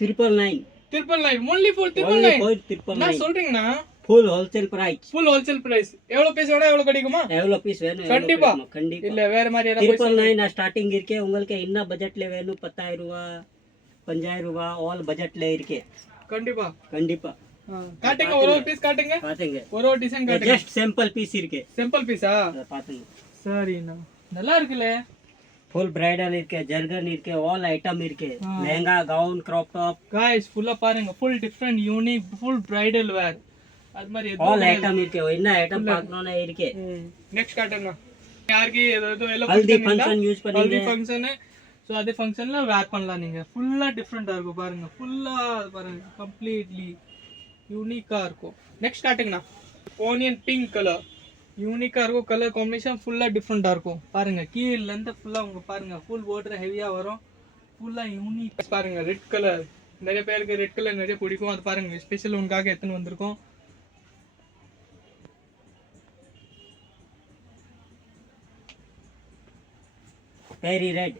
999 only for only 999 for நான் 999 சொல்றீங்கண்ணா full wholesale price full wholesale price எவ்வளவு piece வேணா எவ்வளவு கிடைக்குமா எவ்வளவு பீஸ் வேணும் கண்டிப்பா கண்டிப்பா இல்ல வேற மாதிரி ஏதாவது போய் சொல்லுங்க. 999 ஸ்டார்டிங் இருக்கே உங்களுக்கு என்ன பட்ஜெட்ல வேணும் 10000 ரூபாய் 5000 ரூபாய் ஆல் பட்ஜெட்ல இருக்கே கண்டிப்பா கண்டிப்பா காட்டுங்க ஒரு பீஸ் காட்டுங்க பாத்துங்க ஒரு டிசைன் காட்டுங்க ஜஸ்ட் சிம்பிள் பீஸ் இருக்கே சிம்பிள் பீஸா அதை பாத்துங்க சரிண்ணா நல்லா இருக்குல்ல ஃபுல் பிரைடல் இருக்கே ஜர்கன் இருக்கே ஆல் ஐட்டம் இருக்கே lehenga gown crop top guys ஃபுல்லா பாருங்க full different unique full bridal வேர் அது மாதிரி ஆல் ஐட்டம் இருக்கே என்ன ஐட்டம் பார்க்கணும்னா இருக்கே நெக்ஸ்ட் காட்டுங்க யாருக்கு ஏதோ எல்லாம் ஹல்தி ஃபங்க்ஷன் யூஸ் ஹல்தி பண்ணீங்க ஃபங்க்ஷன் சோ அதே ஃபங்க்ஷன்ல வேர் பண்ணலாம் நீங்க ஃபுல்லா டிஃபரண்டா இருக்கும் பாருங்க ஃபுல்லா பாருங்க கம்ப்ளீட்லி யூனிக்கா இருக்கும் நெக்ஸ்ட் காட்டுங்கண்ணா ஓனியன் பிங்க் கலர் யூனிக்கா இருக்கும் கலர் காம்பினேஷன் ஃபுல்லா டிஃபரெண்டா இருக்கும் பாருங்க கீழ இருந்து ஃபுல்லா உங்க பாருங்க ஃபுல் border ஹெவியா வரும் ஃபுல்லா யூனிக் பாருங்க ரெட் கலர் நிறைய பேருக்கு ரெட் கலர் நிறைய பிடிக்கும் அது பாருங்க ஸ்பெஷல் உங்களுக்காக எத்தனை வந்திருக்கும் very red